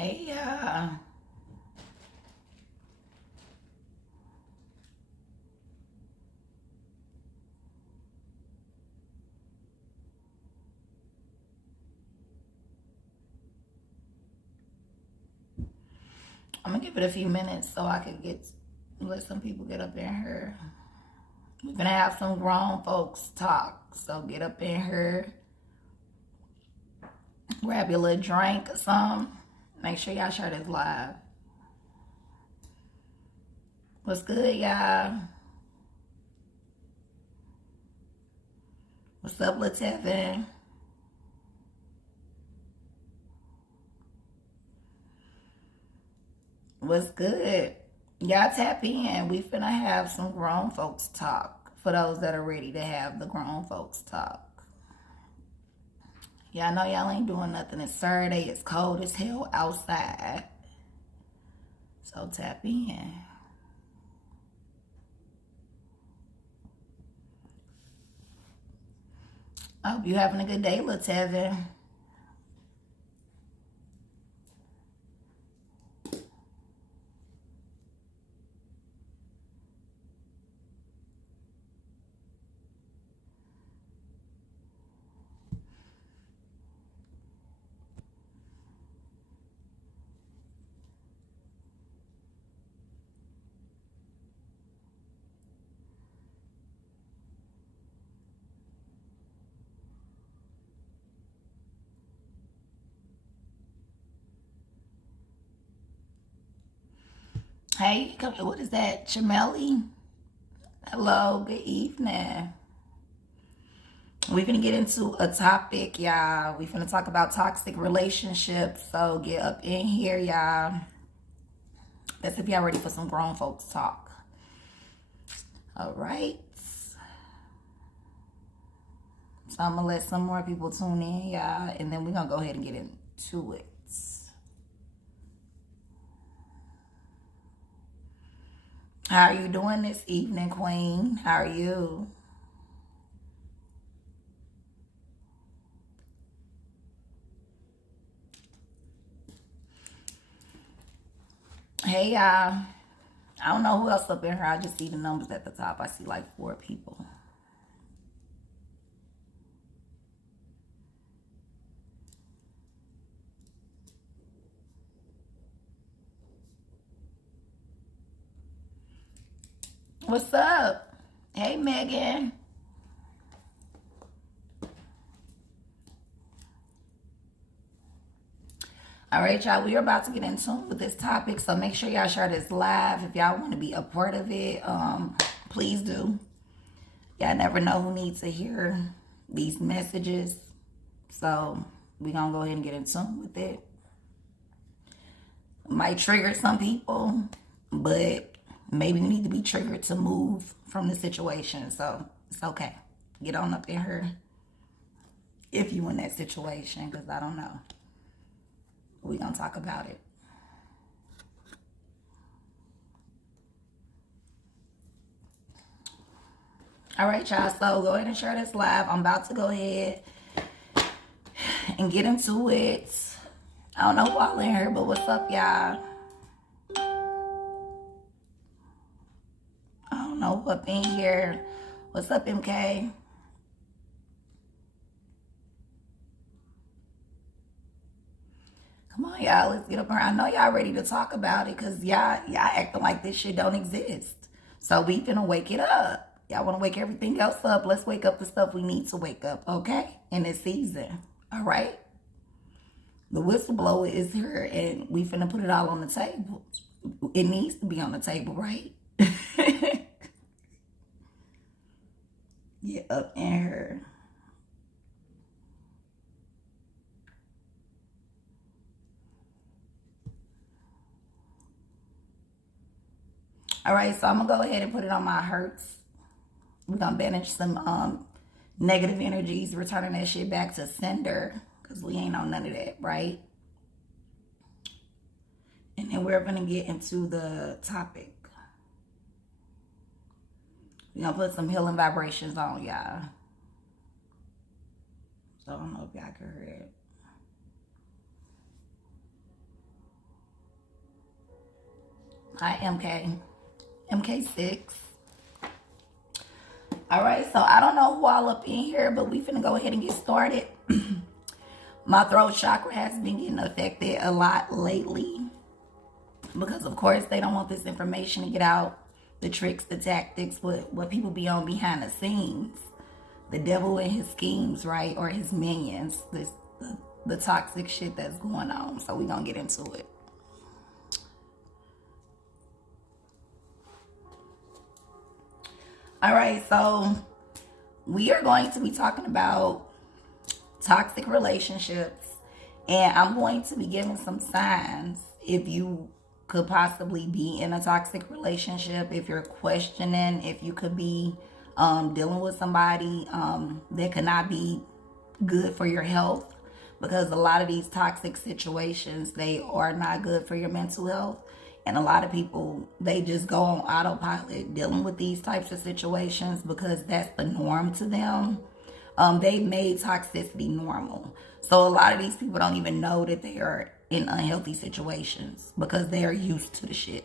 Hey, I'm gonna give it a few minutes so I can let some people get up in here. We're gonna have some grown folks talk, so get up in here, grab your little drink or something. Make sure y'all share this live. What's good, y'all? What's up, Latevin? What's good? Y'all tap in. We finna have some grown folks talk for those that are ready to have the grown folks talk. Y'all know y'all ain't doing nothing. It's Saturday. It's cold as hell outside. So tap in. I hope you having a good day, Latevin. Hey, what is that? Chameli? Hello, good evening. We're going to get into a topic, y'all. We're going to talk about toxic relationships. So get up in here, y'all. That's if y'all ready for some grown folks talk. All right. So I'm going to let some more people tune in, y'all. And then we're going to go ahead and get into it. How are you doing this evening, Queen? How are you? Hey, y'all. I don't know who else up in here. I just see the numbers at the top. I see like 4 people. What's up? Hey, Megan. All right, y'all, we are about to get in tune with this topic, so make sure y'all share this live. If y'all want to be a part of it, please do. Y'all never know who needs to hear these messages, so we're going to go ahead and get in tune with it. Might trigger some people, but maybe you need to be triggered to move from the situation, so it's okay. Get on up in here if you in that situation, because I don't know. We're going to talk about it. All right, y'all. So go ahead and share this live. I'm about to go ahead and get into it. I don't know who all in here, but what's up, y'all? I don't know who up in here. What's up, MK? Come on, y'all. Let's get up here. I know y'all ready to talk about it because y'all acting like this shit don't exist. So we finna wake it up. Y'all want to wake everything else up? Let's wake up the stuff we need to wake up, okay? In this season, all right? The whistleblower is here, and we finna put it all on the table. It needs to be on the table, right? Get up in here. All right, so I'm going to go ahead and put it on my hurts. We're going to banish some negative energies, returning that shit back to sender, because we ain't on none of that, right? And then we're going to get into the topic. We're going to put some healing vibrations on, y'all. So I don't know if y'all can hear it. Hi, MK. MK6. All right, so I don't know who all up in here, but we finna go ahead and get started. My throat chakra has been getting affected a lot lately because, of course, they don't want this information to get out. The tricks, the tactics, what people be on behind the scenes. The devil and his schemes, right? Or his minions. The toxic shit that's going on. So we're going to get into it. All right, so we are going to be talking about toxic relationships, and I'm going to be giving some signs if you could possibly be in a toxic relationship, if you're questioning if you could be dealing with somebody that could not be good for your health, because a lot of these toxic situations, they are not good for your mental health. And a lot of people, they just go on autopilot dealing with these types of situations because that's the norm to them. They made toxicity normal. So a lot of these people don't even know that they are in unhealthy situations because they are used to the shit.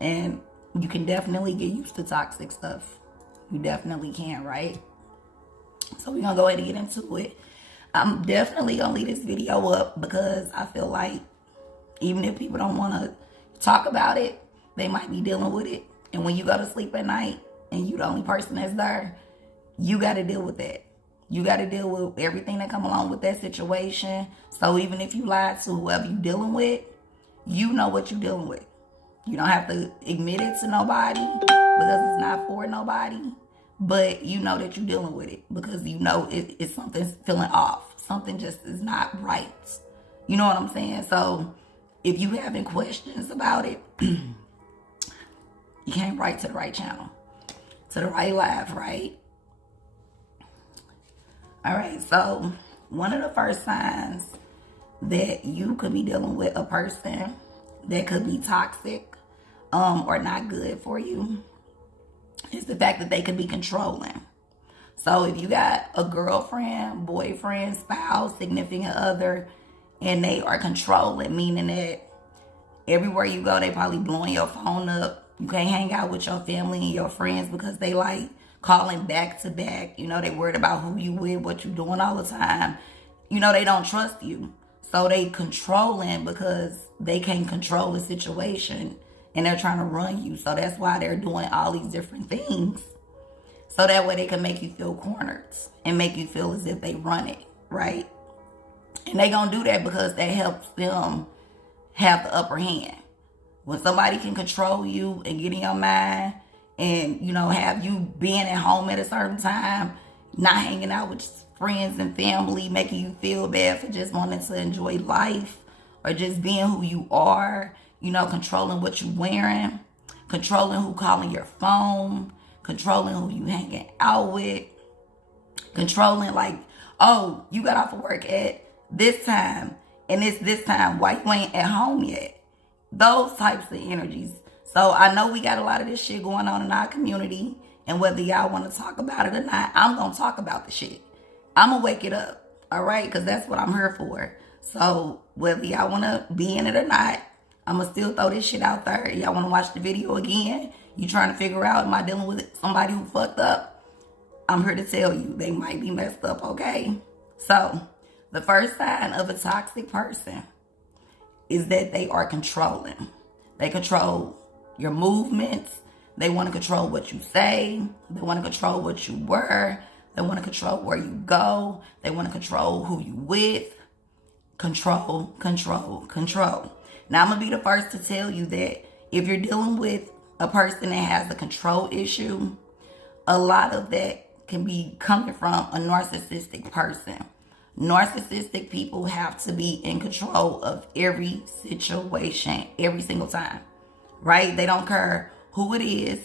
And you can definitely get used to toxic stuff. You definitely can, right? So we're going to go ahead and get into it. I'm definitely going to leave this video up because I feel like even if people don't want to talk about it, they might be dealing with it. And when you go to sleep at night and you the only person that's there, you got to deal with that. You got to deal with everything that come along with that situation. So even if you lie to whoever you dealing with, you know what you're dealing with. You don't have to admit it to nobody because it's not for nobody. But you know that you're dealing with it because you know it's something's feeling off. Something just is not right. You know what I'm saying? So if you having questions about it, you came right to the right channel, to the right live, right? All right, so one of the first signs that you could be dealing with a person that could be toxic or not good for you is the fact that they could be controlling. So if you got a girlfriend, boyfriend, spouse, significant other, and they are controlling, meaning that everywhere you go, they probably blowing your phone up. You can't hang out with your family and your friends because they like calling back to back. You know, they worried about who you with, what you doing all the time. You know, they don't trust you. So they controlling because they can't control the situation and they're trying to run you. So that's why they're doing all these different things. So that way they can make you feel cornered and make you feel as if they run it, right? And they gonna do that because that helps them have the upper hand. When somebody can control you and get in your mind and, you know, have you being at home at a certain time, not hanging out with friends and family, making you feel bad for just wanting to enjoy life or just being who you are, you know, controlling what you're wearing, controlling who calling your phone, controlling who you hanging out with, controlling like, oh, you got off of work at this time and it's this time, why you ain't at home yet? Those types of energies. So I know we got a lot of this shit going on in our community, and whether y'all want to talk about it or not, I'm going to talk about the shit. I'm going to wake it up, all right? Because that's what I'm here for. So whether y'all want to be in it or not, I'm going to still throw this shit out there. Y'all want to watch the video again? You trying to figure out, am I dealing with somebody who fucked up? I'm here to tell you, they might be messed up, okay? So the first sign of a toxic person is that they are controlling. They control your movements. They want to control what you say. They want to control what you wear. They want to control where you go. They want to control who you with. Control, control, control. Now, I'm going to be the first to tell you that if you're dealing with a person that has a control issue, a lot of that can be coming from a narcissistic person. Narcissistic people have to be in control of every situation, every single time, right? They don't care who it is.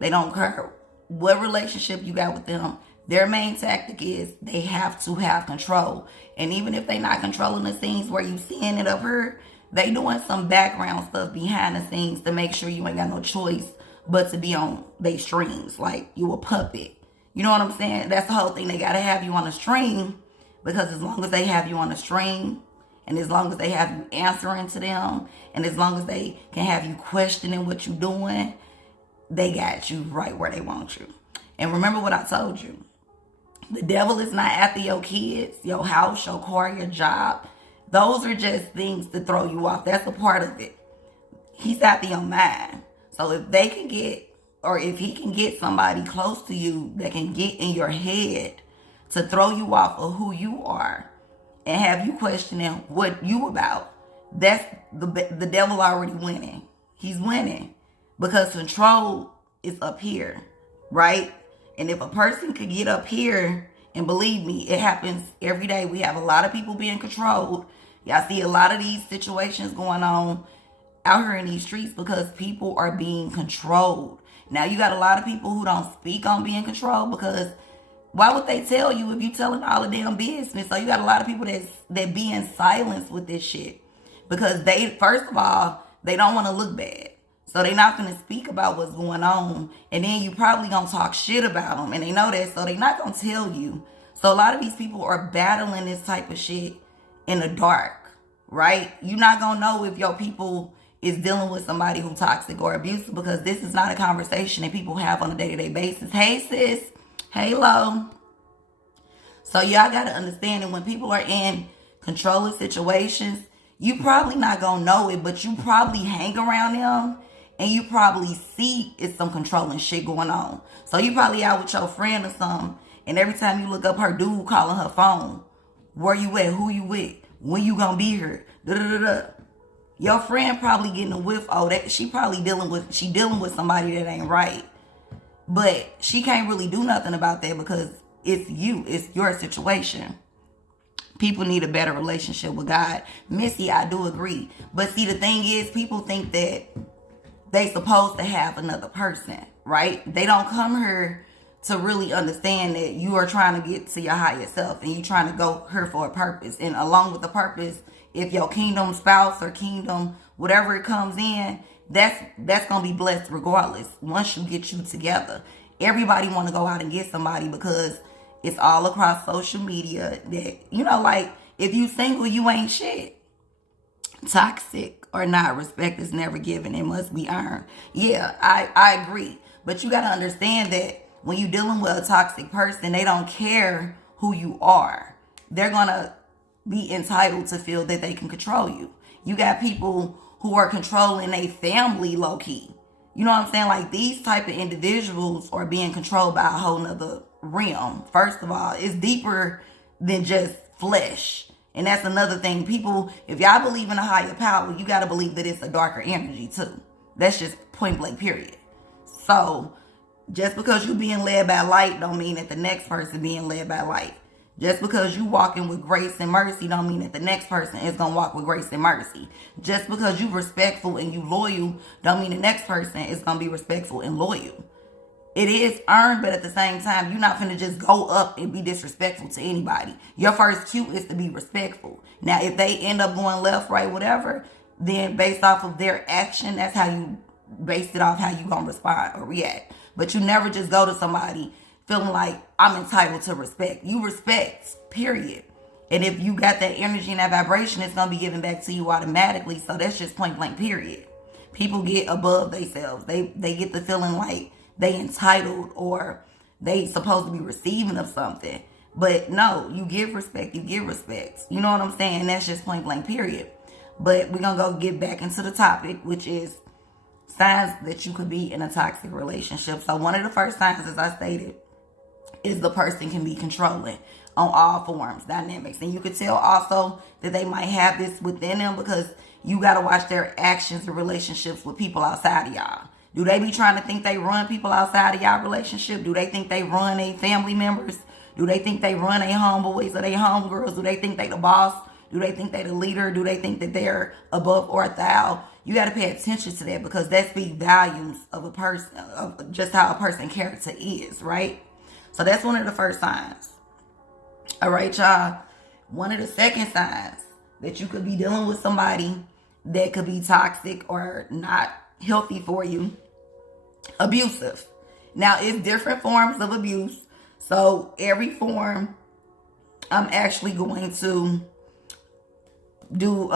They don't care what relationship you got with them. Their main tactic is they have to have control. And even if they're not controlling the scenes where you seeing it over, they doing some background stuff behind the scenes to make sure you ain't got no choice but to be on their streams, like you a puppet. You know what I'm saying? That's the whole thing. They got to have you on a stream. Because as long as they have you on the stream and as long as they have you answering to them, and as long as they can have you questioning what you're doing, they got you right where they want you. And remember what I told you. The devil is not after your kids, your house, your car, your job. Those are just things to throw you off. That's a part of it. He's after your mind. So if they can get, or if he can get somebody close to you that can get in your head to throw you off of who you are and have you questioning what you about, that's the devil already winning. He's winning because control is up here, right? And if a person could get up here, and believe me, it happens every day. We have a lot of people being controlled. Y'all see a lot of these situations going on out here in these streets because people are being controlled. Now, you got a lot of people who don't speak on being controlled because why would they tell you if you telling all the damn business? So you got a lot of people that be in silence with this shit because they, first of all, they don't want to look bad. So they're not going to speak about what's going on. And then you probably going to talk shit about them. And they know that. So they're not going to tell you. So a lot of these people are battling this type of shit in the dark, right? You're not going to know if your people is dealing with somebody who's toxic or abusive because this is not a conversation that people have on a day-to-day basis. Hey, sis. Hey, lo. So y'all got to understand that when people are in controlling situations, you probably not going to know it, but you probably hang around them. And you probably see it's some controlling shit going on. So you probably out with your friend or something. And every time you look up her dude calling her phone. Where you at? Who you with? When you gonna be here? Da-da-da-da. Your friend probably getting a whiff. Oh, that she probably dealing with somebody that ain't right. But she can't really do nothing about that because it's you. It's your situation. People need a better relationship with God. Missy, I do agree. But see, the thing is, people think that they supposed to have another person, right? They don't come here to really understand that you are trying to get to your higher self and you trying to go here for a purpose. And along with the purpose, if your kingdom spouse or kingdom, whatever it comes in, that's going to be blessed regardless once you get you together. Everybody want to go out and get somebody because it's all across social media that, you know, like if you single, you ain't shit. Toxic or not, respect is never given. It must be earned. Yeah, I agree. But you got to understand that when you're dealing with a toxic person, they don't care who you are. They're going to be entitled to feel that they can control you. You got people who are controlling a family low-key. You know what I'm saying? Like these type of individuals are being controlled by a whole nother realm. First of all, it's deeper than just flesh. And that's another thing. People, if y'all believe in a higher power, you got to believe that it's a darker energy too. That's just point blank period. So just because you being led by light don't mean that the next person being led by light. Just because you walking with grace and mercy don't mean that the next person is going to walk with grace and mercy. Just because you respectful and you loyal don't mean the next person is going to be respectful and loyal. It is earned, but at the same time, you're not finna just go up and be disrespectful to anybody. Your first cue is to be respectful. Now, if they end up going left, right, whatever, then based off of their action, that's how you base it off how you gonna respond or react. But you never just go to somebody feeling like I'm entitled to respect. You respect, period. And if you got that energy and that vibration, it's gonna be given back to you automatically. So that's just point blank, period. People get above themselves. They get the feeling like they entitled or they supposed to be receiving of something. But no, you give respect, you give respect. You know what I'm saying? That's just point blank, period. But we're going to go get back into the topic, which is signs that you could be in a toxic relationship. So one of the first signs, as I stated, is the person can be controlling on all forms, dynamics. And you could tell also that they might have this within them because you got to watch their actions and relationships with people outside of y'all. Do they be trying to think they run people outside of y'all relationship? Do they think they run their family members? Do they think they run their homeboys or their homegirls? Do they think they the boss? Do they think they the leader? Do they think that they're above or thou? You got to pay attention to that because that speaks volumes of a person, of just how a person's character is, right? So that's one of the first signs. All right, y'all. One of the second signs that you could be dealing with somebody that could be toxic or not healthy for you, abusive. Now, it's different forms of abuse. So every form, I'm actually going to do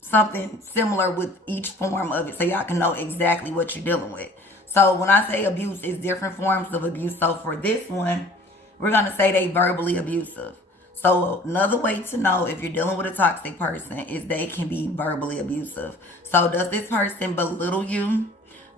something similar with each form of it so y'all can know exactly what you're dealing with. So when I say abuse, is different forms of abuse. So for this one, we're going to say they verbally abusive. So another way to know if you're dealing with a toxic person is they can be verbally abusive. So does this person belittle you?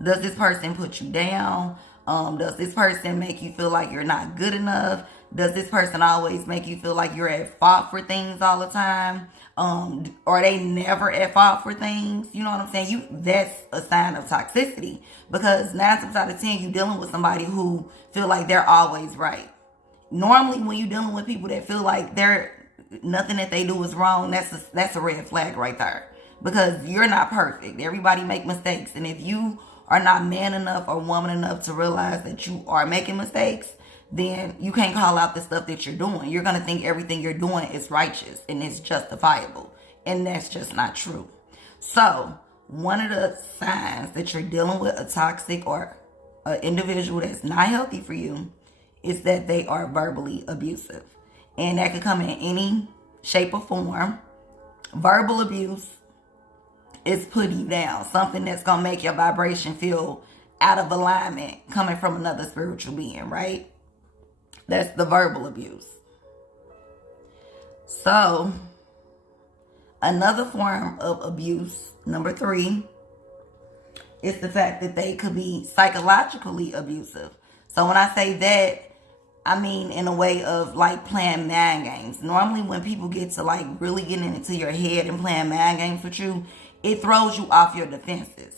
Does this person put you down? Does this person make you feel like you're not good enough? Does this person always make you feel like you're at fault for things all the time? Are they never at fault for things? You know what I'm saying? That's a sign of toxicity, because 9 times out of 10 you dealing with somebody who feel like they're always right. Normally, when you're dealing with people that feel like nothing that they do is wrong, that's a red flag right there, because you're not perfect. Everybody make mistakes, and if you are not man enough or woman enough to realize that you are making mistakes, then you can't call out the stuff that you're doing. You're going to think everything you're doing is righteous and it's justifiable. And that's just not true. So one of the signs that you're dealing with a toxic or an individual that's not healthy for you is that they are verbally abusive. And that could come in any shape or form. Verbal abuse is putting you down. Something that's going to make your vibration feel out of alignment coming from another spiritual being, right? That's the verbal abuse. So, another form of abuse, number 3, is the fact that they could be psychologically abusive. So when I say that, I mean in a way of like playing mind games. Normally when people get to like really getting into your head and playing mind games with you, it throws you off your defenses.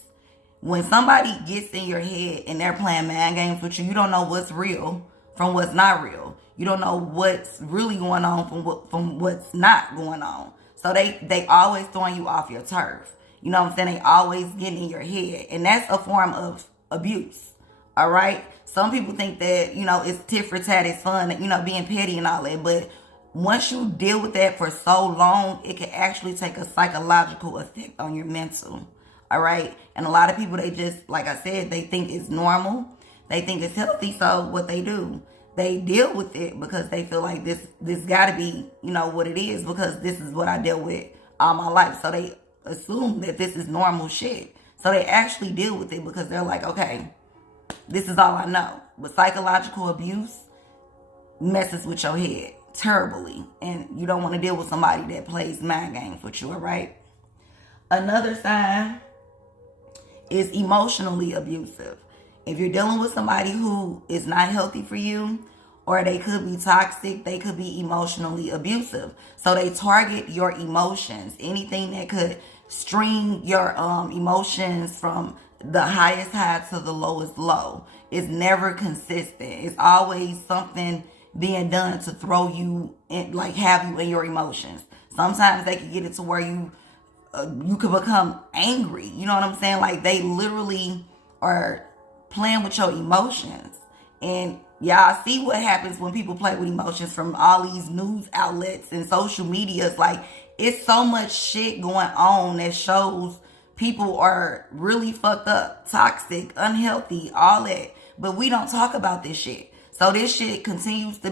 When somebody gets in your head and they're playing mind games with you, you don't know what's real from what's not real. You don't know what's really going on from what's not going on. So they always throwing you off your turf. You know what I'm saying? They always getting in your head. And that's a form of abuse. All right? Some people think that, it's tit for tat, it's fun, being petty and all that. But once you deal with that for so long, it can actually take a psychological effect on your mental. All right? And a lot of people, they just, like I said, they think it's normal. They think it's healthy. So what they do, they deal with it because they feel like this got to be, what it is, because this is what I dealt with all my life. So they assume that this is normal shit. So they actually deal with it because they're like, okay, this is all I know. But psychological abuse messes with your head terribly. And you don't want to deal with somebody that plays mind games with you, all right? Another sign is emotionally abusive. If you're dealing with somebody who is not healthy for you, or they could be toxic, they could be emotionally abusive. So they target your emotions. Anything that could string your emotions from the highest high to the lowest low. It's never consistent. It's always something being done to throw you in, like have you in your emotions. Sometimes they can get it to where you could become angry. You know what I'm saying? Like they literally are playing with your emotions. And y'all see what happens when people play with emotions from all these news outlets and social medias. Like, it's so much shit going on that shows people are really fucked up, toxic, unhealthy, all that. But we don't talk about this shit. So this shit continues to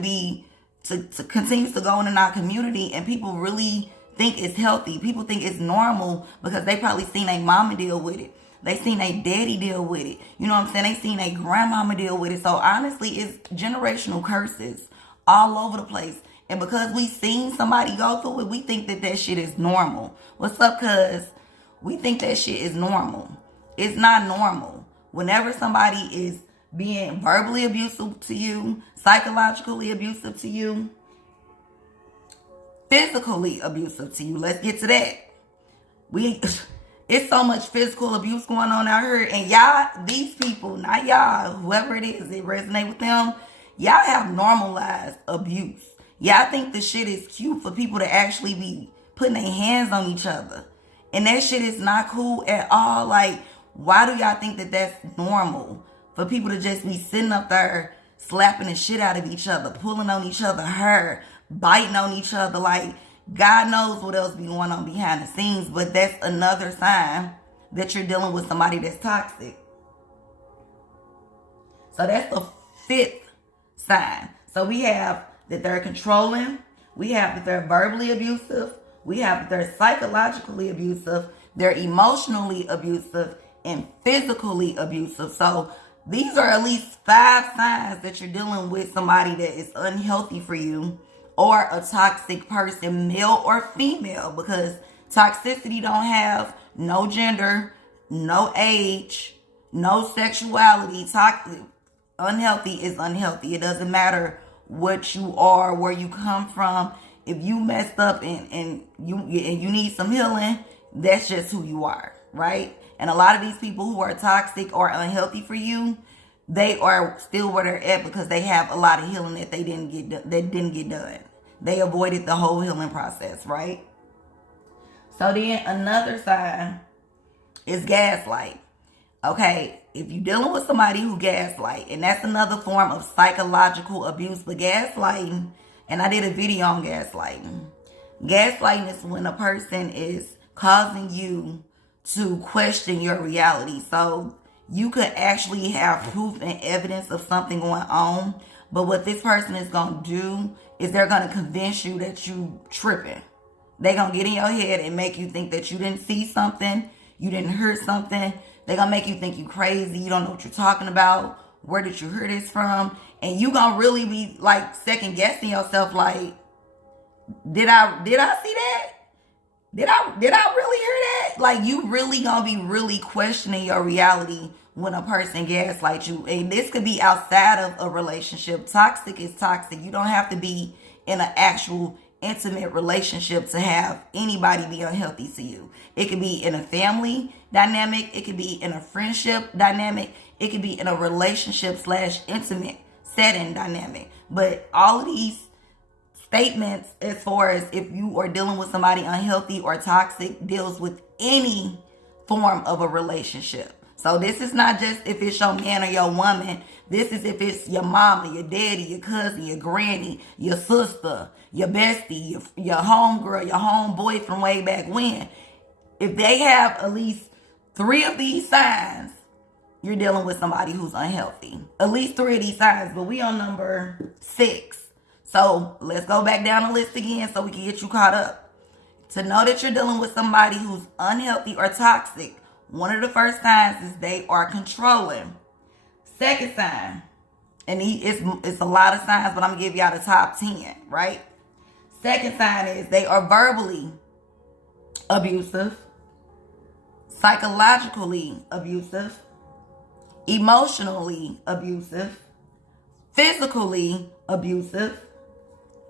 continues to go on in our community, and people really think it's healthy. People think it's normal because they probably seen a mama deal with it. They seen a daddy deal with it. You know what I'm saying? They seen a grandmama deal with it. So honestly, it's generational curses all over the place. And because we seen somebody go through it, we think that shit is normal. What's up, cuz? We think that shit is normal. It's not normal. Whenever somebody is being verbally abusive to you, psychologically abusive to you, physically abusive to you, let's get to that. It's so much physical abuse going on out here. And y'all, these people, not y'all, whoever it is, it resonate with them. Y'all have normalized abuse. Y'all think the shit is cute for people to actually be putting their hands on each other. And that shit is not cool at all. Like, why do y'all think that that's normal? For people to just be sitting up there slapping the shit out of each other, pulling on each other's hair, biting on each other. Like, God knows what else be going on behind the scenes, but that's another sign that you're dealing with somebody that's toxic. So that's the 5th sign. So we have that they're controlling. We have that they're verbally abusive. We have they're psychologically abusive, they're emotionally abusive, and physically abusive. So these are at least 5 signs that you're dealing with somebody that is unhealthy for you, or a toxic person, male or female, because toxicity don't have no gender, no age, no sexuality. Toxic, unhealthy is unhealthy. It doesn't matter what you are, where you come from. If you messed up and you need some healing, that's just who you are, right? And a lot of these people who are toxic or unhealthy for you, they are still where they're at because they have a lot of healing that they didn't get done. They avoided the whole healing process, right? So then another sign is gaslight. Okay, if you're dealing with somebody who gaslight, and that's another form of psychological abuse, but gaslighting, and I did a video on gaslighting. Gaslighting is when a person is causing you to question your reality. So you could actually have proof and evidence of something going on, but what this person is going to do is they're going to convince you that you tripping. They're going to get in your head and make you think that you didn't see something, you didn't hear something. They're going to make you think you crazy, you don't know what you're talking about, where did you hear this from? And you going to really be like second guessing yourself, like, did I see that? Did I really hear that? Like, you really gonna be really questioning your reality when a person gaslights you. And this could be outside of a relationship. Toxic is toxic. You don't have to be in an actual intimate relationship to have anybody be unhealthy to you. It could be in a family dynamic. It could be in a friendship dynamic. It could be in a relationship / intimate setting dynamic. But all of these statements, as far as if you are dealing with somebody unhealthy or toxic, deals with any form of a relationship. So this is not just if it's your man or your woman. This is if it's your mama, your daddy, your cousin, your granny, your sister, your bestie, your homegirl, your homeboy from way back when. If they have at least 3 of these signs, you're dealing with somebody who's unhealthy. At least 3 of these signs, but we on number 6. So let's go back down the list again so we can get you caught up. To know that you're dealing with somebody who's unhealthy or toxic, one of the first signs is they are controlling. Second sign, and it's a lot of signs, but I'm going to give y'all the top 10, right? Second sign is they are verbally abusive, psychologically abusive, emotionally abusive, physically abusive.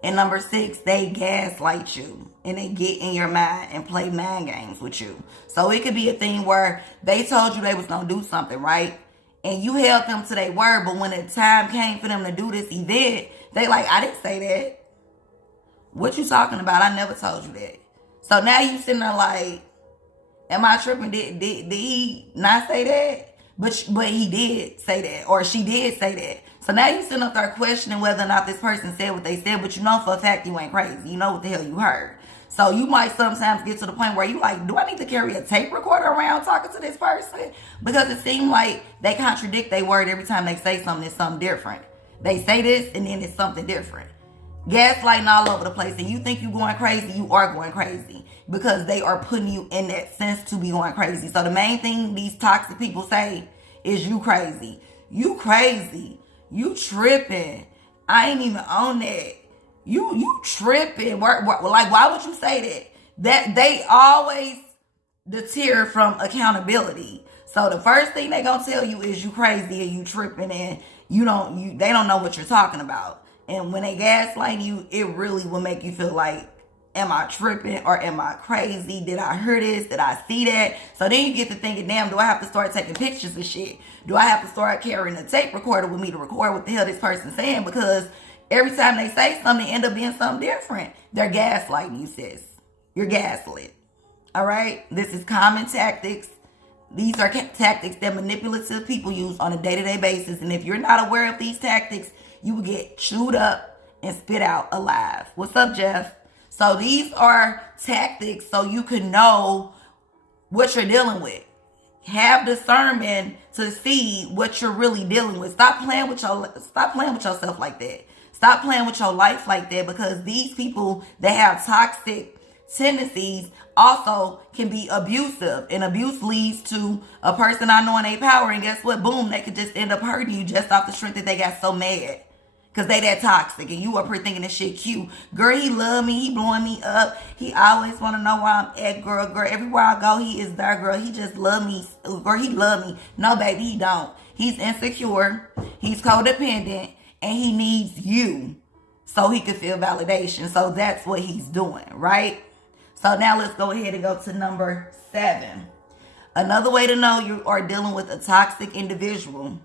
And number 6, they gaslight you and they get in your mind and play mind games with you. So it could be a thing where they told you they was going to do something, right? And you held them to their word, but when the time came for them to do this event, they like, I didn't say that. What you talking about? I never told you that. So now you sitting there like, am I tripping? Did he not say that? But he did say that, or she did say that. So now you sitting up there questioning whether or not this person said what they said, but you know for a fact you ain't crazy. You know what the hell you heard. So you might sometimes get to the point where you like, do I need to carry a tape recorder around talking to this person? Because it seems like they contradict their word every time they say something. It's something different. They say this and then it's something different. Gaslighting all over the place, and you think you're going crazy, you are going crazy because they are putting you in that sense to be going crazy. So the main thing these toxic people say is you crazy. You crazy. You tripping. I ain't even on that. You tripping. Like, why would you say that? That they always deter from accountability. So the first thing they gonna tell you is you crazy and you tripping and they don't know what you're talking about. And when they gaslight you, it really will make you feel like, am I tripping or am I crazy? Did I hear this? Did I see that? So then you get to thinking, damn, do I have to start taking pictures of shit? Do I have to start carrying a tape recorder with me to record what the hell this person's saying? Because every time they say something, it end up being something different. They're gaslighting you, sis. You're gaslit. All right? This is common tactics. These are tactics that manipulative people use on a day-to-day basis. And if you're not aware of these tactics, you will get chewed up and spit out alive. What's up, Jeff? So these are tactics so you can know what you're dealing with. Have discernment to see what you're really dealing with. Stop playing with yourself like that. Stop playing with your life like that, because these people, they have toxic tendencies also can be abusive, and abuse leads to a person not knowing their power, and guess what? Boom, they could just end up hurting you just off the strength that they got so mad because they that toxic, and you up here thinking this shit cute. Girl, he love me, he blowing me up, he always want to know where I'm at. Girl, everywhere I go he is there. Girl, he just love me. Girl, he love me. No, baby, he don't. He's insecure, he's codependent, and he needs you so he can feel validation. So that's what he's doing, right? So now let's go ahead and go to number 7. Another way to know you are dealing with a toxic individual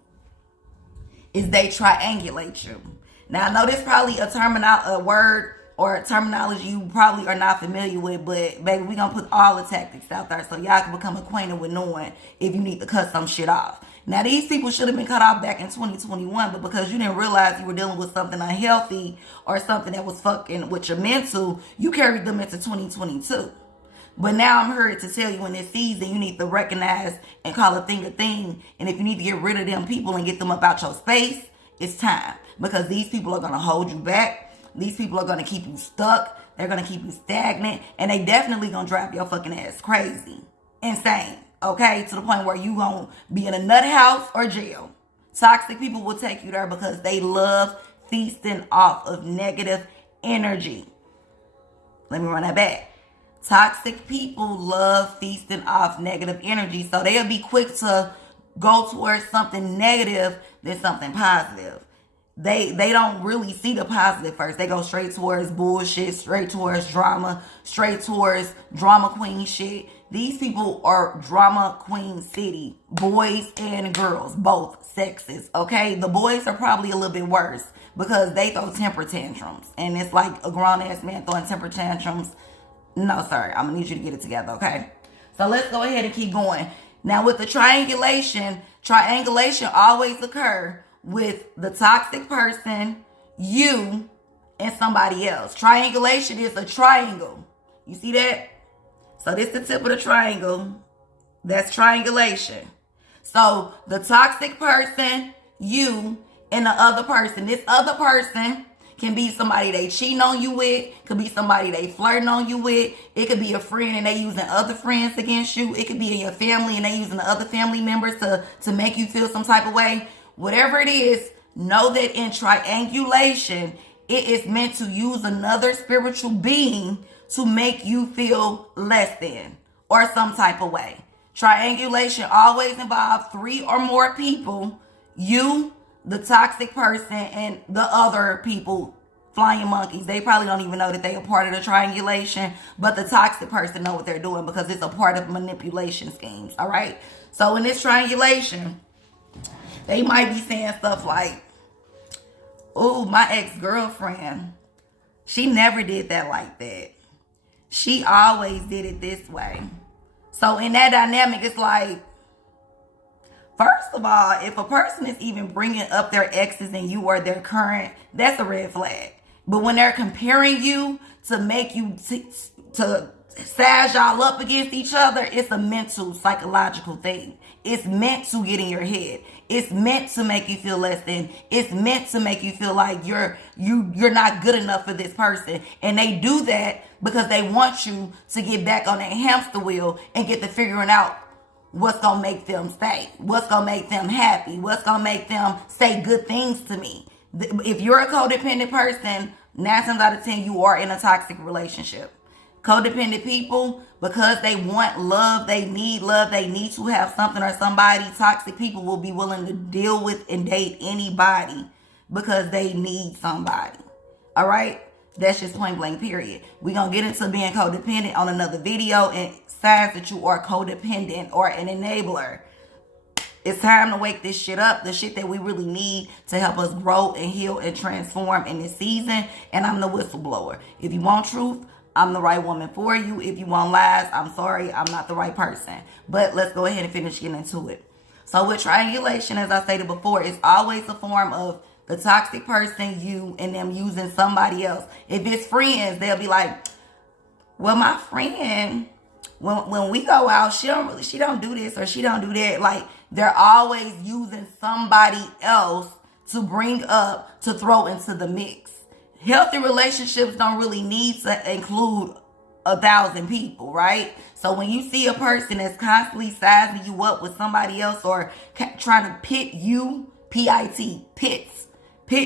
is they triangulate you. Now, I know this probably a word or a terminology you probably are not familiar with, but baby, we're going to put all the tactics out there so y'all can become acquainted with knowing if you need to cut some shit off. Now, these people should have been cut off back in 2021, but because you didn't realize you were dealing with something unhealthy or something that was fucking with your mental, you carried them into 2022. But now I'm here to tell you in this season, you need to recognize and call a thing. And if you need to get rid of them people and get them up out your space, it's time. Because these people are going to hold you back. These people are going to keep you stuck. They're going to keep you stagnant. And they definitely going to drive your fucking ass crazy. Insane. Okay? To the point where you going to be in a nut house or jail. Toxic people will take you there because they love feasting off of negative energy. Let me run that back. Toxic people love feasting off negative energy. So they'll be quick to go towards something negative than something positive. They don't really see the positive first. They go straight towards bullshit, straight towards drama, straight towards drama queen shit. These people are drama queen city. Boys and girls, both sexes, okay? The boys are probably a little bit worse because they throw temper tantrums. And it's like a grown-ass man throwing temper tantrums. No, sir, I'm going to need you to get it together, okay? So let's go ahead and keep going. Now, with the triangulation always occur with the toxic person, you, and somebody else. Triangulation is a triangle. You see that? So this is the tip of the triangle. That's triangulation. So the toxic person, you, and the other person. This other person can be somebody they cheating on you with. Could be somebody they flirting on you with. It could be a friend and they using other friends against you. It could be in your family and they using the other family members to make you feel some type of way. Whatever it is, know that in triangulation, it is meant to use another spiritual being to make you feel less than or some type of way. Triangulation always involves 3 or more people. You, the toxic person, and the other people, flying monkeys. They probably don't even know that they are part of the triangulation, but the toxic person know what they're doing because it's a part of manipulation schemes, all right? So in this triangulation, they might be saying stuff like, oh, my ex-girlfriend, she never did that like that. She always did it this way. So in that dynamic, it's like, first of all, if a person is even bringing up their exes and you are their current, that's a red flag. But when they're comparing you to make you, to size y'all up against each other, it's a mental, psychological thing. It's meant to get in your head. It's meant to make you feel less than. It's meant to make you feel like you're not good enough for this person. And they do that because they want you to get back on that hamster wheel and get to figuring out what's going to make them stay, what's going to make them happy, what's going to make them say good things to me. If you're a codependent person, 9 times out of 10, you are in a toxic relationship. Codependent people, because they want love, they need to have something or somebody. Toxic people will be willing to deal with and date anybody because they need somebody. All right? That's just point blank, period. We're going to get into being codependent on another video and signs that you are codependent or an enabler. It's time to wake this shit up. The shit that we really need to help us grow and heal and transform in this season. And I'm the whistleblower. If you want truth, I'm the right woman for you. If you want lies, I'm sorry, I'm not the right person. But let's go ahead and finish getting into it. So with triangulation, as I stated before, it's always a form of the toxic person, you, and them using somebody else. If it's friends, they'll be like, well, my friend, when we go out, she don't do this or she don't do that. Like, they're always using somebody else to bring up, to throw into the mix. Healthy relationships don't really need to include 1,000 people, right? So when you see a person that's constantly sizing you up with somebody else or trying to pit you, P-I-T, pit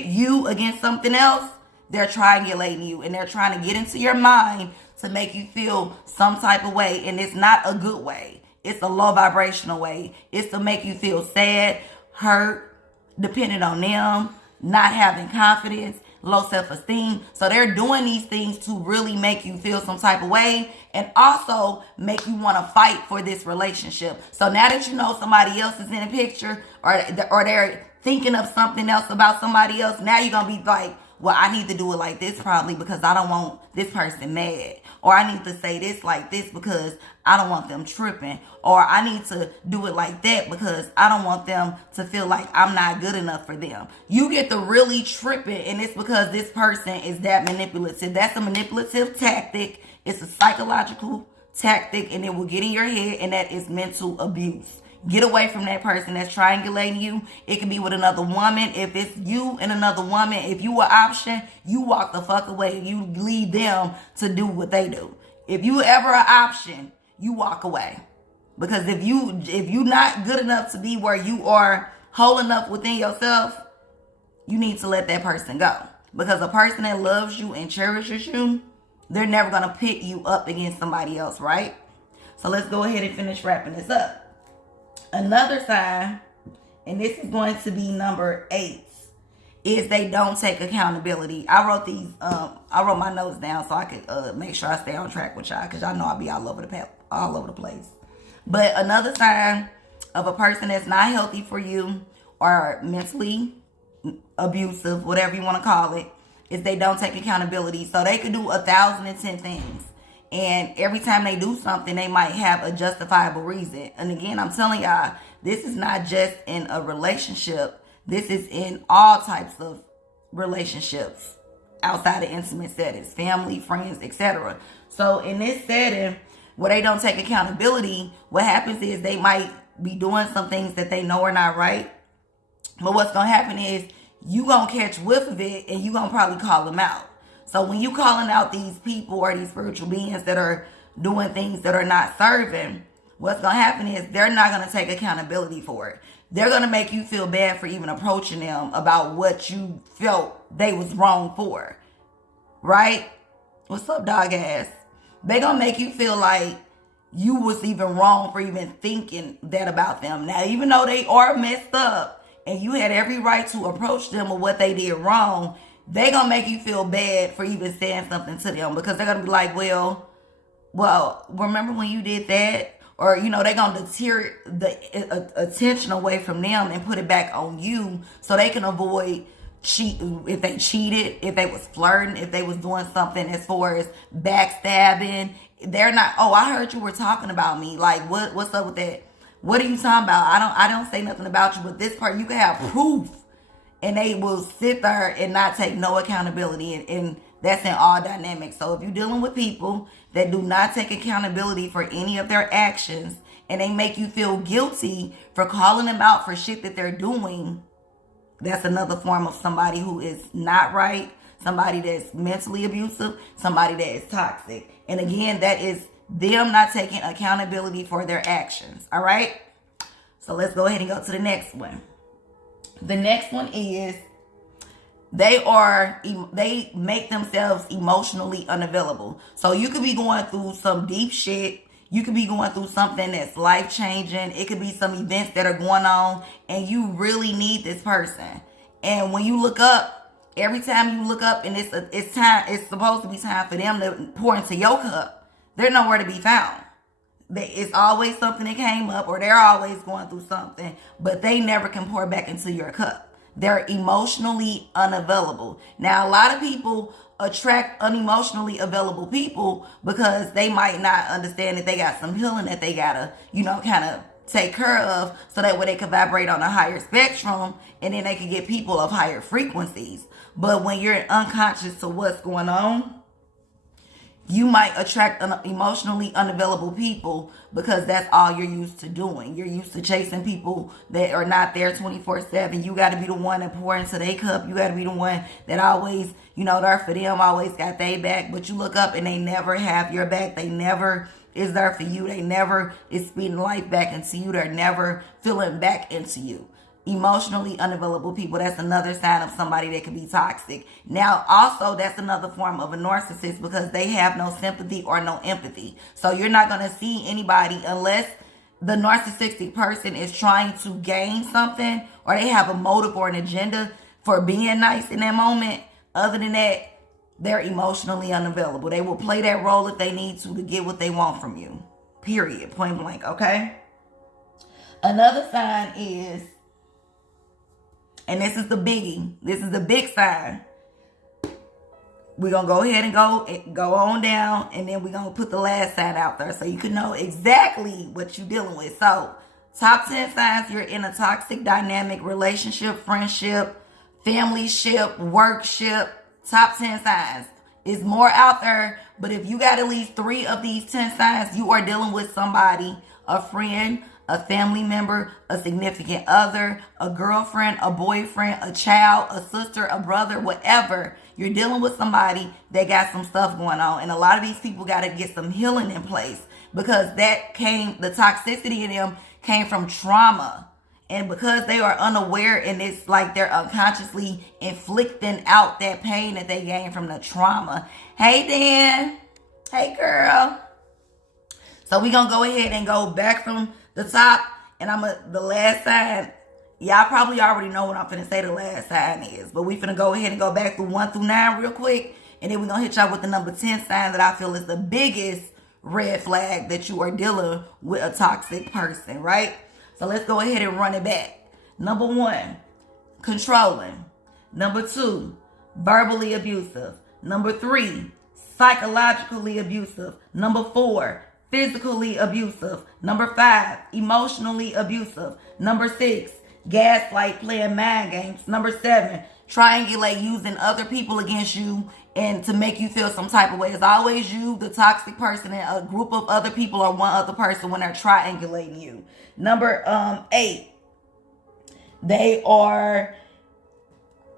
you against something else, they're triangulating you and they're trying to get into your mind to make you feel some type of way. And it's not a good way. It's a low vibrational way. It's to make you feel sad, hurt, dependent on them, not having confidence, low self-esteem. So they're doing these things to really make you feel some type of way and also make you want to fight for this relationship. So now that you know somebody else is in a picture or they're thinking of something else about somebody else, now you're going to be like, well, I need to do it like this probably because I don't want this person mad. Or I need to say this like this because I don't want them tripping. Or I need to do it like that because I don't want them to feel like I'm not good enough for them. You get to really tripping, and it's because this person is that manipulative. That's a manipulative tactic. It's a psychological tactic, and it will get in your head, and that is mental abuse. Get away from that person that's triangulating you. It can be with another woman. If it's you and another woman, if you an option, you walk the fuck away. You leave them to do what they do. If you ever an option, you walk away. Because if you not good enough to be where you are whole enough within yourself, you need to let that person go. Because a person that loves you and cherishes you, they're never going to pit you up against somebody else, right? So let's go ahead and finish wrapping this up. Another sign, and this is going to be number 8, is they don't take accountability. I wrote my notes down so I could make sure I stay on track with y'all, because y'all know I'll be all over the place. But another sign of a person that's not healthy for you or mentally abusive, whatever you want to call it, is they don't take accountability. So they could do 1,010 things. And every time they do something, they might have a justifiable reason. And again, I'm telling y'all, this is not just in a relationship. This is in all types of relationships outside of intimate settings, family, friends, etc. So in this setting, where they don't take accountability, what happens is they might be doing some things that they know are not right. But what's going to happen is you going to catch whiff of it and you going to probably call them out. So when you calling out these people or these spiritual beings that are doing things that are not serving, what's going to happen is they're not going to take accountability for it. They're going to make you feel bad for even approaching them about what you felt they was wrong for. Right? What's up, dog ass? They're going to make you feel like you was even wrong for even thinking that about them. Now, even though they are messed up and you had every right to approach them with what they did wrong, they're going to make you feel bad for even saying something to them, because they're going to be like, well, remember when you did that? Or, they're going to deter the attention away from them and put it back on you so they can avoid if they cheated, if they was flirting, if they was doing something as far as backstabbing. They're not, oh, I heard you were talking about me. Like, what's up with that? What are you talking about? I don't say nothing about you, but this part, you can have proof. And they will sit there and not take no accountability. And that's in all dynamics. So if you're dealing with people that do not take accountability for any of their actions, and they make you feel guilty for calling them out for shit that they're doing, that's another form of somebody who is not right, somebody that's mentally abusive, somebody that is toxic. And again, that is them not taking accountability for their actions. All right? So let's go ahead and go to the next one. The next one is they make themselves emotionally unavailable. So you could be going through some deep shit. You could be going through something that's life-changing. It could be some events that are going on, and you really need this person. And when you look up, every time you look up and it's supposed to be time for them to pour into your cup, they're nowhere to be found. It's always something that came up, or they're always going through something, but they never can pour back into your cup. They're emotionally unavailable. Now, a lot of people attract unemotionally available people because they might not understand that they got some healing that they gotta, kind of take care of, so that way they can vibrate on a higher spectrum, and then they can get people of higher frequencies. But when you're unconscious to what's going on, you might attract emotionally unavailable people because that's all you're used to doing. You're used to chasing people that are not there 24/7. You got to be the one that pour into their cup. You got to be the one that always, there for them, always got their back. But you look up and they never have your back. They never is there for you. They never is speeding life back into you. They're never feeling back into you. Emotionally unavailable people, that's another sign of somebody that could be toxic. Now, also, that's another form of a narcissist because they have no sympathy or no empathy. So you're not going to see anybody unless the narcissistic person is trying to gain something or they have a motive or an agenda for being nice in that moment. Other than that, they're emotionally unavailable. They will play that role if they need to get what they want from you. Period. Point blank. Okay? Another sign is, and this is the biggie. This is the big sign. We're going to go ahead and go on down. And then we're going to put the last sign out there so you can know exactly what you're dealing with. So, top 10 signs you're in a toxic dynamic relationship, friendship, family ship, work ship. Top 10 signs. Is more out there. But if you got at least 3 of these 10 signs, you are dealing with somebody, a friend, a family member, a significant other, a girlfriend, a boyfriend, a child, a sister, a brother, whatever. You're dealing with somebody that got some stuff going on. And a lot of these people got to get some healing in place because the toxicity in them came from trauma. And because they are unaware and it's like they're unconsciously inflicting out that pain that they gained from the trauma. Hey, Dan. Hey, girl. So we're going to go ahead and go back from the top, and the last sign, y'all probably already know what I'm finna say the last sign is, but we finna go ahead and go back through 1 through 9 real quick, and then we're gonna hit y'all with the number 10 sign that I feel is the biggest red flag that you are dealing with a toxic person, right? So let's go ahead and run it back. Number 1, controlling. Number 2, verbally abusive. Number 3, psychologically abusive. Number 4, physically abusive. Number 5, emotionally abusive. Number 6, gaslight, playing mind games. Number 7, triangulate, using other people against you and to make you feel some type of way. It's always you, the toxic person, and a group of other people or one other person when they're triangulating you. Number 8, they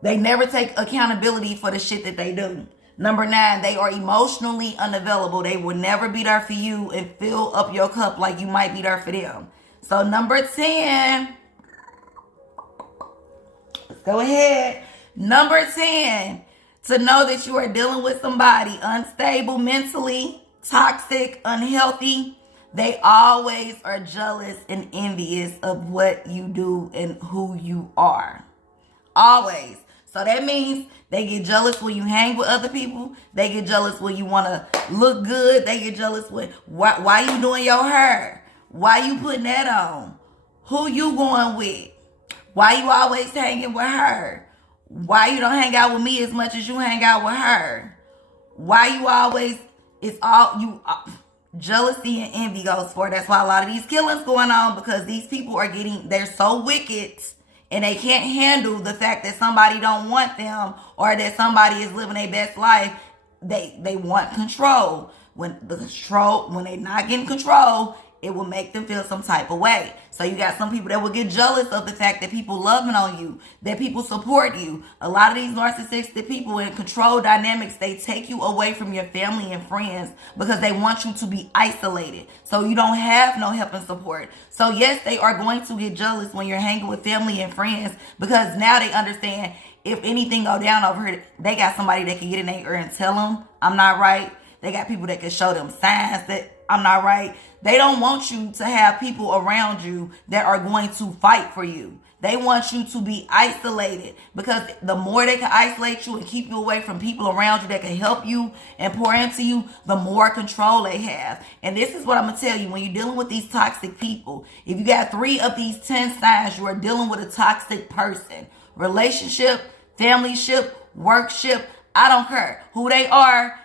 never take accountability for the shit that they do. Number 9, they are emotionally unavailable. They will never be there for you and fill up your cup like you might be there for them. So number 10, let's go ahead. Number 10, to know that you are dealing with somebody unstable mentally, toxic, unhealthy. They always are jealous and envious of what you do and who you are. Always. So that means they get jealous when you hang with other people. They get jealous when you want to look good. They get jealous when, why you doing your hair? Why you putting that on? Who you going with? Why you always hanging with her? Why you don't hang out with me as much as you hang out with her? Why you always, it's all you, jealousy and envy goes for. That's why a lot of these killings going on, because these people are they're so wicked. And they can't handle the fact that somebody don't want them or that somebody is living their best life. They want control. When they're not getting control, it will make them feel some type of way. So you got some people that will get jealous of the fact that people loving on you, that people support you. A lot of these narcissistic people in control dynamics, they take you away from your family and friends because they want you to be isolated. So you don't have no help and support. So yes, they are going to get jealous when you're hanging with family and friends because now they understand if anything go down over here, they got somebody that can get in their ear and tell them, I'm not right. They got people that can show them signs that I'm not right. They don't want you to have people around you that are going to fight for you. They want you to be isolated because the more they can isolate you and keep you away from people around you that can help you and pour into you, the more control they have. And this is what I'm going to tell you. When you're dealing with these toxic people, if you got 3 of these 10 signs, you are dealing with a toxic person. Relationship, family ship, work ship, I don't care who they are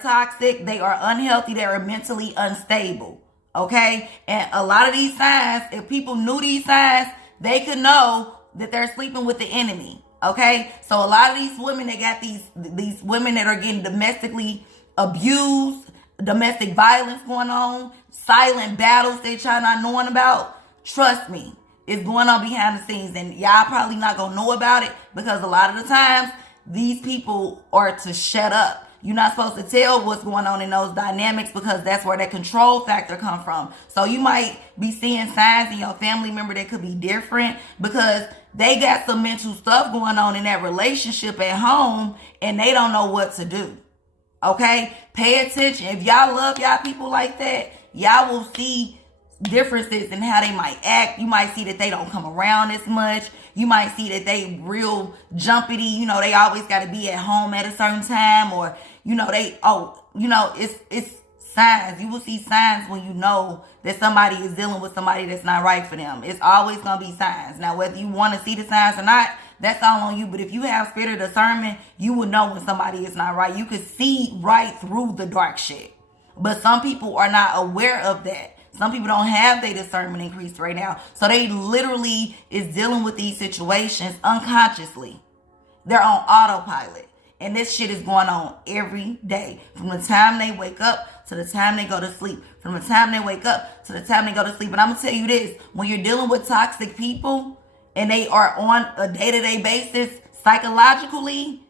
toxic, they are unhealthy, they are mentally unstable. Okay? And a lot of these signs, if people knew these signs, they could know that they're sleeping with the enemy. Okay? So a lot of these women that got these women that are getting domestically abused, domestic violence going on, silent battles that y'all not knowing about. Trust me, it's going on behind the scenes, and y'all probably not gonna know about it because a lot of the times these people are to shut up. You're not supposed to tell what's going on in those dynamics because that's where that control factor come from. So you might be seeing signs in your family member that could be different because they got some mental stuff going on in that relationship at home and they don't know what to do. Okay? Pay attention. If y'all love y'all people like that, y'all will see differences in how they might act. You might see that they don't come around as much. You might see that they real jumpity. You know, they always got to be at home at a certain time, or you know, it's signs. You will see signs when you know that somebody is dealing with somebody that's not right for them. It's always going to be signs. Now, whether you want to see the signs or not, that's all on you. But if you have spirit of discernment, you will know when somebody is not right. You could see right through the dark shit. But some people are not aware of that. Some people don't have their discernment increased right now. So they literally is dealing with these situations unconsciously. They're on autopilot. And this shit is going on every day. From the time they wake up to the time they go to sleep. From the time they wake up to the time they go to sleep. And I'm going to tell you this. When you're dealing with toxic people and they are on a day-to-day basis, psychologically,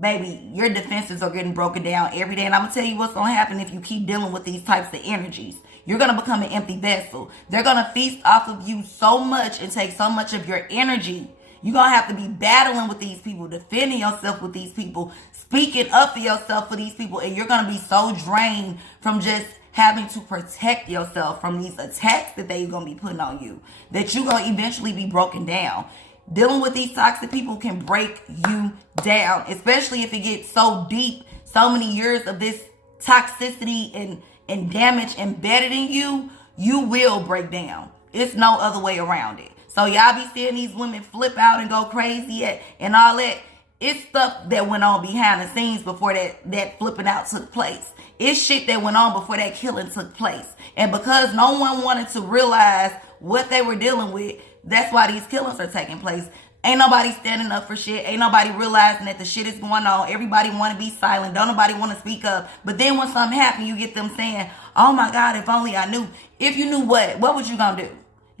baby, your defenses are getting broken down every day. And I'm going to tell you what's going to happen if you keep dealing with these types of energies. You're going to become an empty vessel. They're going to feast off of you so much and take so much of your energy. You're going to have to be battling with these people, defending yourself with these people, speaking up for yourself for these people. And you're going to be so drained from just having to protect yourself from these attacks that they're going to be putting on you, that you're going to eventually be broken down. Dealing with these toxic people can break you down, especially if it gets so deep, so many years of this toxicity and damage embedded in you, you will break down. It's no other way around it. So y'all be seeing these women flip out and go crazy and all that. It's stuff that went on behind the scenes before that flipping out took place. It's shit that went on before that killing took place. And because no one wanted to realize what they were dealing with, that's why these killings are taking place. Ain't nobody standing up for shit. Ain't nobody realizing that the shit is going on. Everybody want to be silent. Don't nobody want to speak up. But then when something happens, you get them saying, oh my God, if only I knew. If you knew what was you going to do?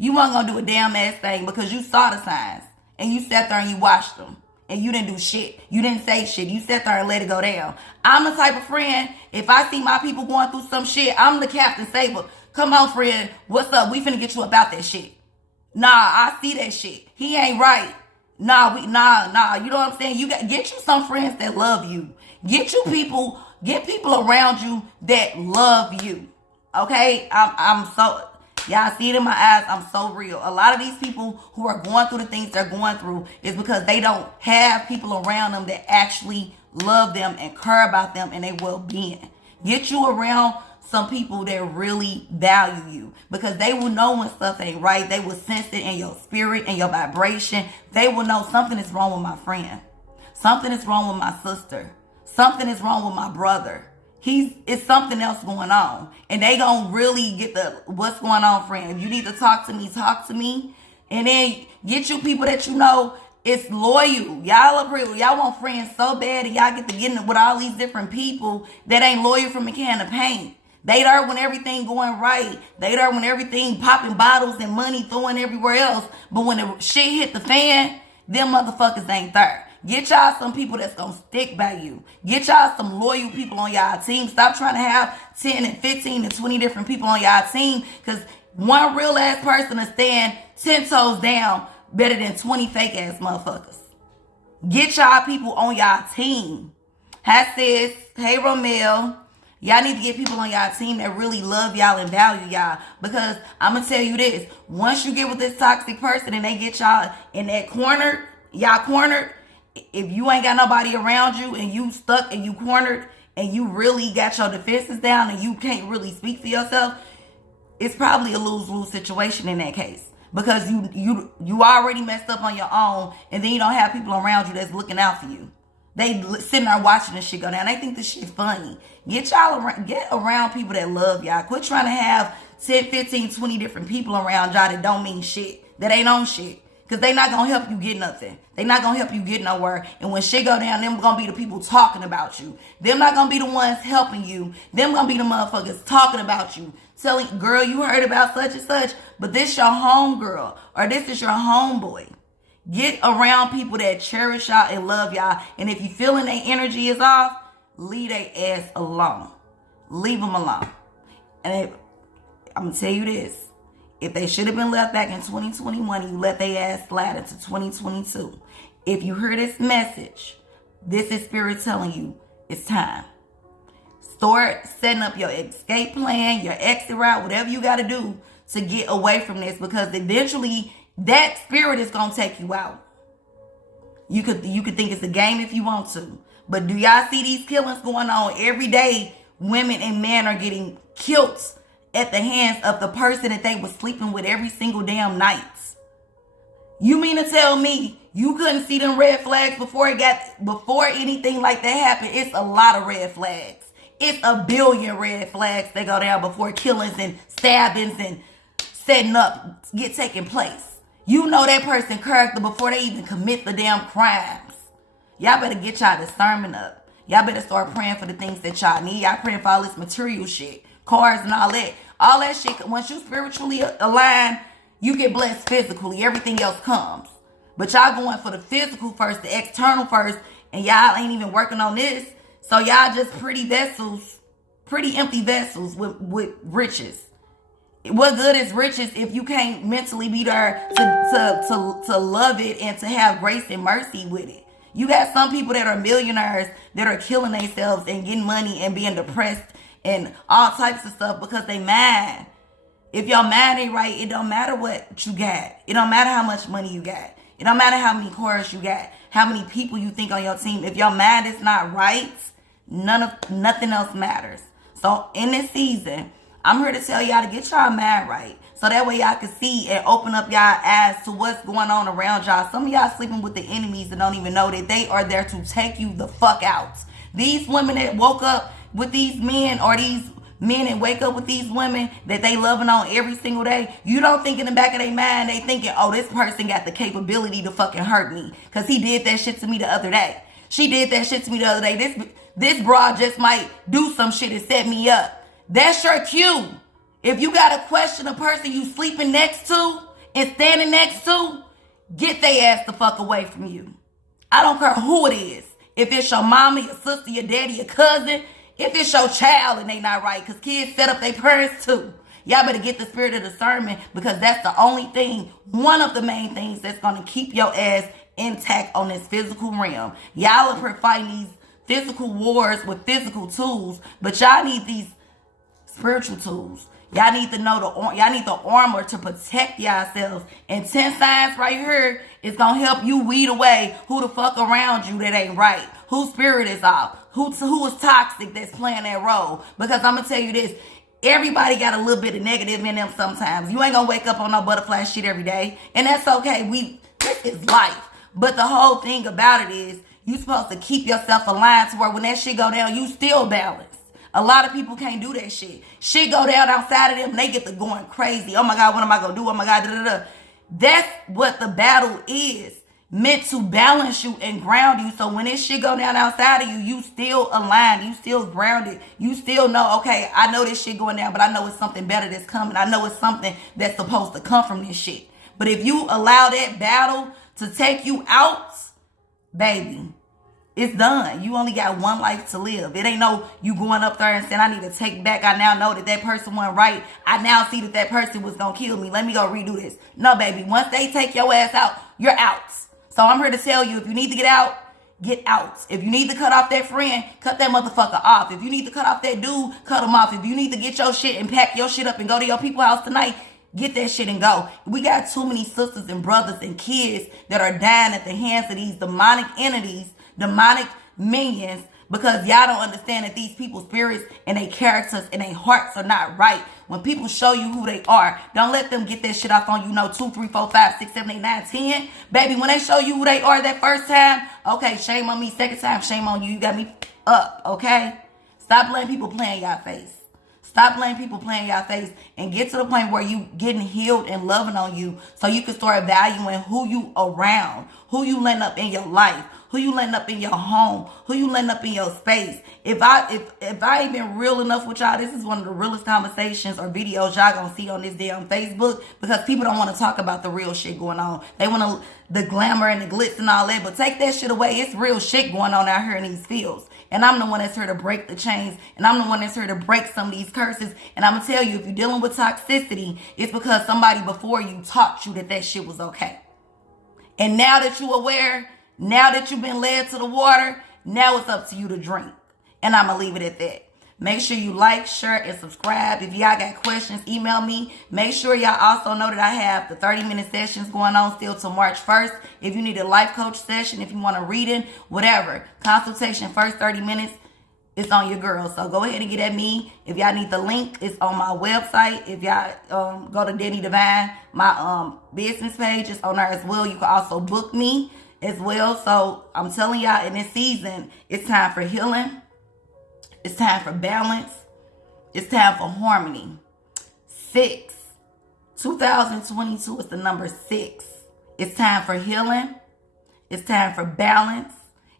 You weren't going to do a damn ass thing because you saw the signs. And you sat there and you watched them. And you didn't do shit. You didn't say shit. You sat there and let it go down. I'm the type of friend, if I see my people going through some shit, I'm the Captain Saber. Come on, friend. What's up? We finna get you about that shit. Nah, I see that shit. He ain't right. Nah. You know what I'm saying? You get you some friends that love you. Get people around you that love you. Okay? Y'all see it in my eyes. I'm so real. A lot of these people who are going through the things they're going through is because they don't have people around them that actually love them and care about them and their well-being. Get you around some people that really value you, because they will know when stuff ain't right. They will sense it in your spirit and your vibration. They will know something is wrong with my friend. Something is wrong with my sister. Something is wrong with my brother. It's something else going on. And they gonna really get the what's going on, friend. If you need to talk to me. And then get you people that you know it's loyal. Y'all want friends so bad, and y'all get to getting with all these different people that ain't loyal from a can of paint. They there when everything going right. They there when everything popping bottles and money throwing everywhere else. But when the shit hit the fan, them motherfuckers ain't there. Get y'all some people that's gonna stick by you. Get y'all some loyal people on y'all team. Stop trying to have 10 and 15 and 20 different people on y'all team, because one real ass person is stand 10 toes down better than 20 fake ass motherfuckers. Get y'all people on y'all team. Hi sis. Hey Romel. Y'all need to get people on y'all team that really love y'all and value y'all. Because I'm going to tell you this. Once you get with this toxic person and they get y'all in that corner, y'all cornered, if you ain't got nobody around you and you stuck and you cornered and you really got your defenses down and you can't really speak for yourself, it's probably a lose-lose situation in that case. Because you already messed up on your own, and then you don't have people around you that's looking out for you. They sitting there watching this shit go down. They think this shit funny. Get around people that love y'all. Quit trying to have 10, 15, 20 different people around y'all that don't mean shit, that ain't on shit. Because they not going to help you get nothing. They not going to help you get nowhere. And when shit go down, them going to be the people talking about you. Them not going to be the ones helping you. Them going to be the motherfuckers talking about you. Telling, girl, you heard about such and such, but this your homegirl or this is your homeboy. Get around people that cherish y'all and love y'all. And if you feeling their energy is off, leave their ass alone. Leave them alone. And I'm going to tell you this. If they should have been left back in 2021 and you let their ass slide into 2022, if you hear this message, this is Spirit telling you it's time. Start setting up your escape plan, your exit route, whatever you got to do to get away from this, because eventually that spirit is going to take you out. You could think it's a game if you want to. But do y'all see these killings going on every day? Women and men are getting killed at the hands of the person that they was sleeping with every single damn night. You mean to tell me you couldn't see them red flags before anything like that happened? It's a lot of red flags. It's a billion red flags that go down before killings and stabbings and setting up get taking place. You know that person's character before they even commit the damn crimes. Y'all better get y'all discernment up. Y'all better start praying for the things that y'all need. Y'all praying for all this material shit. Cars and all that. All that shit, once you spiritually align, you get blessed physically. Everything else comes. But y'all going for the physical first, the external first, and y'all ain't even working on this. So y'all just pretty vessels, pretty empty vessels with riches. What good is riches if you can't mentally be there to love it and to have grace and mercy with it? You got some people that are millionaires that are killing themselves and getting money and being depressed and all types of stuff because they mad. If your mind ain't right, it don't matter what you got. It don't matter how much money you got. It don't matter how many cars you got, how many people you think on your team. If your mind is not right, nothing else matters. So in this season, I'm here to tell y'all to get y'all mind right. So that way y'all can see and open up y'all eyes to what's going on around y'all. Some of y'all sleeping with the enemies and don't even know that they are there to take you the fuck out. These women that woke up with these men, or these men that wake up with these women that they loving on every single day, you don't think in the back of their mind they thinking, oh, this person got the capability to fucking hurt me because he did that shit to me the other day. She did that shit to me the other day. This broad just might do some shit and set me up. That's your cue. If you got to question a person you sleeping next to and standing next to, get their ass the fuck away from you. I don't care who it is. If it's your mama, your sister, your daddy, your cousin, if it's your child and they not right, because kids set up their parents too. Y'all better get the spirit of discernment, because that's the only thing, one of the main things that's going to keep your ass intact on this physical realm. Y'all are fighting these physical wars with physical tools, but y'all need these spiritual tools. Y'all need to know y'all need the armor to protect yourselves. And 10 signs right here is going to help you weed away who the fuck around you that ain't right. Whose spirit is off. Who is toxic that's playing that role. Because I'm going to tell you this. Everybody got a little bit of negative in them sometimes. You ain't going to wake up on no butterfly shit every day. And that's okay. This is life. But the whole thing about it is you supposed to keep yourself aligned to where when that shit go down, you still balanced. A lot of people can't do that shit. Shit go down outside of them, they get to going crazy. Oh my God, what am I going to do? Oh my God, da-da-da. That's what the battle is. Meant to balance you and ground you. So when this shit go down outside of you, you still aligned. You still grounded. You still know, okay, I know this shit going down, but I know it's something better that's coming. I know it's something that's supposed to come from this shit. But if you allow that battle to take you out, baby, it's done. You only got one life to live. It ain't no you going up there and saying, I need to take back. I now know that person wasn't right. I now see that person was going to kill me. Let me go redo this. No, baby. Once they take your ass out, you're out. So I'm here to tell you, if you need to get out, get out. If you need to cut off that friend, cut that motherfucker off. If you need to cut off that dude, cut him off. If you need to get your shit and pack your shit up and go to your people's house tonight, get that shit and go. We got too many sisters and brothers and kids that are dying at the hands of these demonic entities, demonic minions, because y'all don't understand that these people's spirits and their characters and their hearts are not right. When people show you who they are, don't let them get that shit off on you. 2, 3, 4, 5, 6, 7, 8, 9, 10. Baby, when they show you who they are that first time, okay, shame on me. Second time, shame on you. You got me up, okay? Stop letting people play in your face. Stop letting people play in your face and get to the point where you getting healed and loving on you so you can start valuing who you around, who you letting up in your life, who you letting up in your home, who you letting up in your space. If I ain't been real enough with y'all, this is one of the realest conversations or videos y'all gonna see on this damn Facebook, because people don't want to talk about the real shit going on. They want the glamour and the glitz and all that, but take that shit away. It's real shit going on out here in these fields. And I'm the one that's here to break the chains. And I'm the one that's here to break some of these curses. And I'm going to tell you, if you're dealing with toxicity, it's because somebody before you taught you that shit was okay. And now that you're aware, now that you've been led to the water, now it's up to you to drink. And I'm going to leave it at that. Make sure you like, share, and subscribe. If y'all got questions, email me. Make sure y'all also know that I have the 30-minute sessions going on still till March 1st. If you need a life coach session, if you want a reading, whatever. Consultation, first 30 minutes, it's on your girl. So go ahead and get at me. If y'all need the link, it's on my website. If y'all go to Denny Divine, my business page is on there as well. You can also book me as well. So I'm telling y'all, in this season, it's time for healing. It's time for balance. It's time for harmony. 6. 2022 is the number 6. It's time for healing. It's time for balance.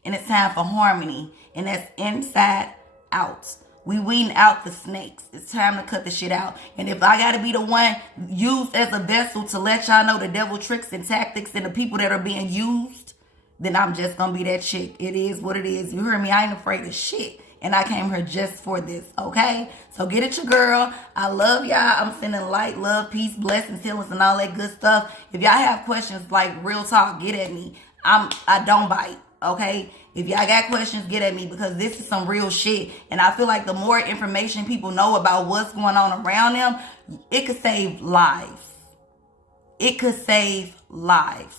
And it's time for harmony. And that's inside out. We weeding out the snakes. It's time to cut the shit out. And if I got to be the one used as a vessel to let y'all know the devil tricks and tactics and the people that are being used, then I'm just going to be that chick. It is what it is. You heard me? I ain't afraid of shit. And I came here just for this, okay? So get it, your girl. I love y'all. I'm sending light, love, peace, blessings, healings, and all that good stuff. If y'all have questions, like real talk, get at me. I don't bite, okay? If y'all got questions, get at me, because this is some real shit. And I feel like the more information people know about what's going on around them, it could save lives. It could save lives.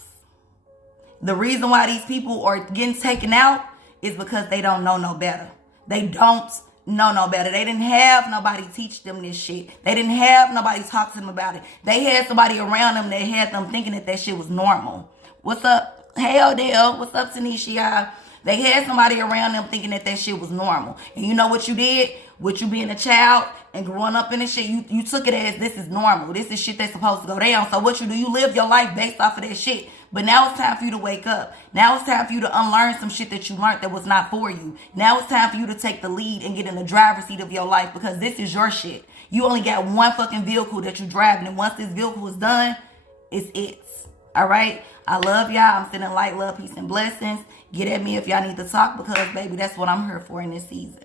The reason why these people are getting taken out is because they don't know no better. They don't know no better. They didn't have nobody teach them this shit. They didn't have nobody talk to them about it. They had somebody around them that had them thinking that shit was normal. What's up? Hey, Odell. What's up, Tanisha? They had somebody around them thinking that shit was normal. And you know what you did? With you being a child and growing up in this shit, you took it as this is normal. This is shit that's supposed to go down. So what you do, you live your life based off of that shit. But now it's time for you to wake up. Now it's time for you to unlearn some shit that you learned that was not for you. Now it's time for you to take the lead and get in the driver's seat of your life, because this is your shit. You only got one fucking vehicle that you're driving. And once this vehicle is done, it's it. All right? I love y'all. I'm sending light, love, peace, and blessings. Get at me if y'all need to talk, because, baby, that's what I'm here for in this season.